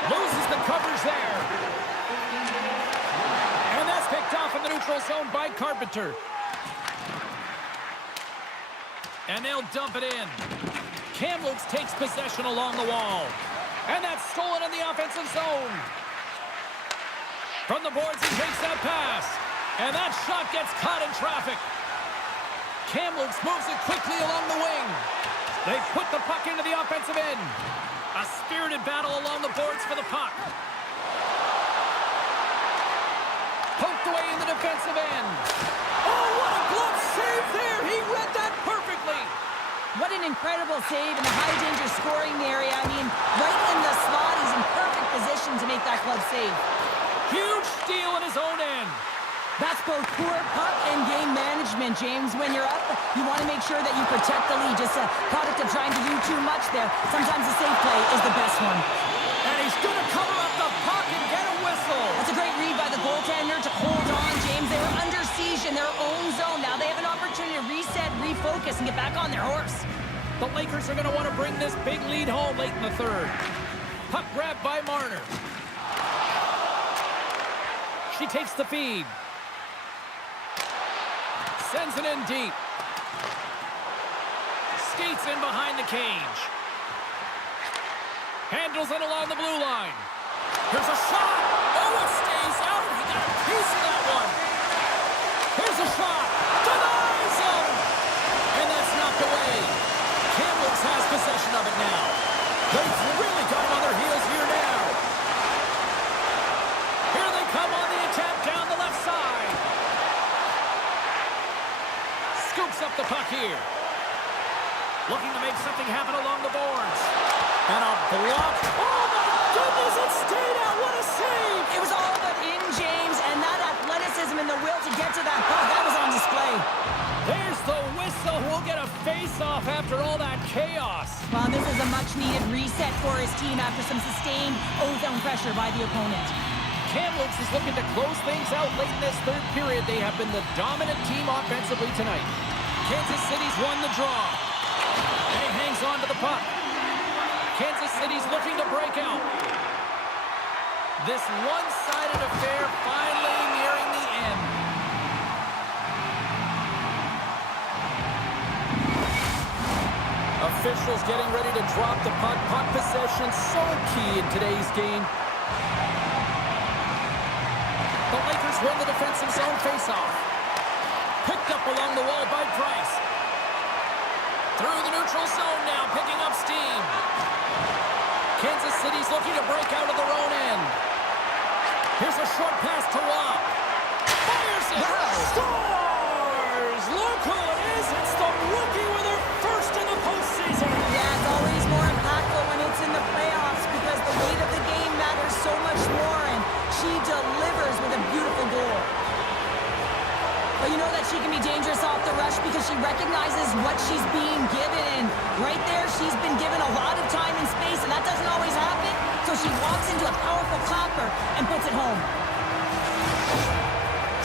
Loses the coverage there. And that's picked off in the neutral zone by Carpenter. And they'll dump it in. Kamloops takes possession along the wall. And that's stolen in the offensive zone. From the boards, he takes that pass. And that shot gets caught in traffic. Kamloops moves it quickly along the wing. They put the puck into the offensive end. A spirited battle along the boards for the puck. Poked away in the defensive end. Oh, what a glove save there! He read that perfectly. What an incredible save in the high-danger scoring area. I mean, right in the slot, he's in perfect position to make that glove save. Huge steal in his own end. That's both poor puck and game management, James. When you're up, you want to make sure that you protect the lead. Just a product of trying to do too much there. Sometimes the safe play is the best one. And he's going to cover up the puck and get a whistle. That's a great read by the goaltender. goaltender to hold on, James. They were under siege in their own zone. Now they have an opportunity to reset, refocus, and get back on their horse. The Lakers are going to want to bring this big lead home late in the third. Puck grabbed by Marner. She takes the feed. Sends it in deep. Skates in behind the cage. Handles it along the blue line. Here's a shot. Oh, it stays out. He got a piece of that one. Here's a shot. Denies him. And that's knocked away. Kamloops has possession of it now. They've really got him on their heels here now. Here they come on the attack down the left side. Scoops up the puck here. Looking to make something happen along the boards. And a block. Oh, my goodness, it stayed out. What a save. It was all but in, James, and that athleticism and the will to get to that puck, that was on display. There's the whistle. We'll get a face-off after all that chaos. Well, this is a much-needed reset for his team after some sustained ozone pressure by the opponent. Kamloops is looking to close things out late in this third period. They have been the dominant team offensively tonight. Kansas City's won the draw. And he hangs on to the puck. Kansas City's looking to break out. This one-sided affair finally nearing the end. Officials getting ready to drop the puck. Puck possession so key in today's game. The Lakers win the defensive zone faceoff. Picked up along the wall by Price. Through the neutral zone now, picking up steam. Kansas City's looking to break out of their own end. Here's a short pass to Rob. Fires it. Scores! Look who it is. It's the rookie with her first in the postseason. Yeah, it's always more impactful when it's in the playoffs because the weight of the game matters so much more, and she delivers with a beautiful goal. But you know that she can be dangerous off the rush because she recognizes what she's being given. And right there, she's been given a lot of time and space, and that doesn't always happen. So she walks into a powerful clapper and puts it home.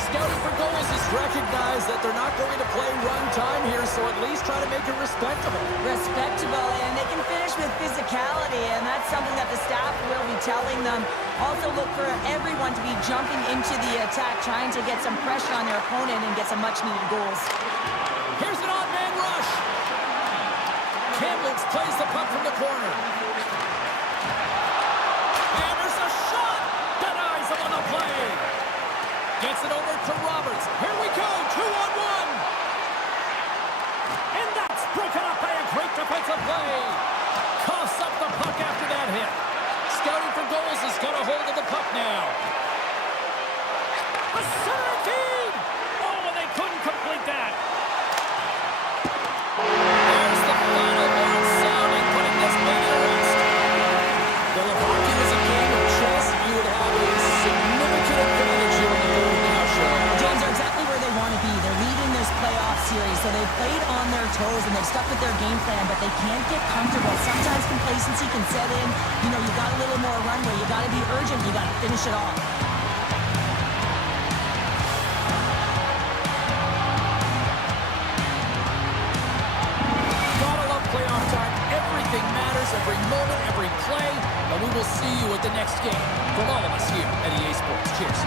Scouting for goals has recognized that they're not going to play run time here, so at least try to make it respectable. Respectable, and they can finish with physicality, and that's something that the staff will be telling them. Also look for everyone to be jumping into the attack, trying to get some pressure on their opponent and get some much-needed goals. Here's an odd-man rush. Kamloops plays the puck from the corner. And there's a shot. Denies him on the play. Gets it over to Roberts. Here we go, 2-on-1. And that's broken up by a great defensive play. Coughs up the puck after that hit. Scouting for goals has got a hold of the puck now. A center feed. Oh, and they couldn't complete that. There's the final horn sounding, putting this play to rest. Well, if hockey was a game of chess, you would have a significant advantage here in the third now, Cheryl. James are exactly where they want to be. They're leading this playoff series, so they've played on their toes and they've stuck with their game plan, but they can't get comfortable. Sometimes complacency can set in. You know, you got a little more runway. You got to be urgent. You got to finish it off. Gotta love playoff time. Everything matters, every moment, every play, and we will see you at the next game. From all of us here at EA Sports. Cheers.